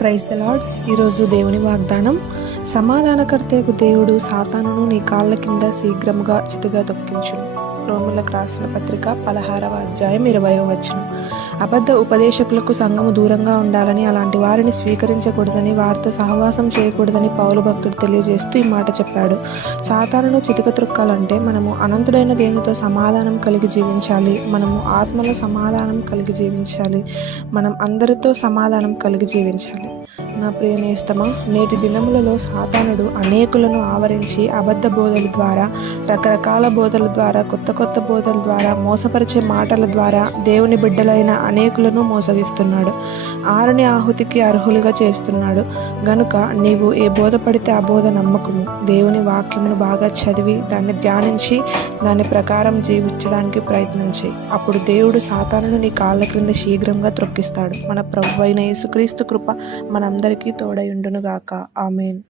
Praise the lord. ఈరోజు దేవుని వాగ్దానం, సమాధానకర్తయగు దేవుడు సాతానును నీ కాళ్ళ కింద శీఘ్రముగా చితుగా తొక్కించును. రోములకు రాసిన పత్రిక 16వ అధ్యాయం 20వ వచనం. అబద్ధ ఉపదేశకులకు సంఘము దూరంగా ఉండాలని, అలాంటి వారిని స్వీకరించకూడదని, వారితో సహవాసం చేయకూడదని పౌలు భక్తుడు తెలియజేస్తూ ఈ మాట చెప్పాడు. సాతానును చితక త్రొక్కాలంటే మనము అనంతుడైన దేవునితో సమాధానం కలిగి జీవించాలి. మనము ఆత్మలో సమాధానం కలిగి జీవించాలి. మనం అందరితో సమాధానం కలిగి జీవించాలి. నా ప్రియ నేస్తమా, నేటి దినములలో సాతానుడు అనేకులను ఆవరించి అబద్ధ బోధల ద్వారా, రకరకాల బోధల ద్వారా, కొత్త బోధల ద్వారా, మోసపరిచే మాటల ద్వారా దేవుని బిడ్డలైన అనేకులను మోసగిస్తున్నాడు. ఆరుని ఆహుతికి అర్హులుగా చేస్తున్నాడు. గనుక నీవు ఏ బోధ పడితే ఆ బోధ నమ్మకము. దేవుని వాక్యమును బాగా చదివి దాన్ని ధ్యానించి దాని ప్రకారం జీవించడానికి ప్రయత్నం చేయి. అప్పుడు దేవుడు సాతానును నీ కాళ్ళ క్రింద శీఘ్రంగా త్రొక్కిస్తాడు. మన ప్రభువైన యేసుక్రీస్తు కృప మనందరికీ తోడై ఉండునుగాక. ఆమేన్.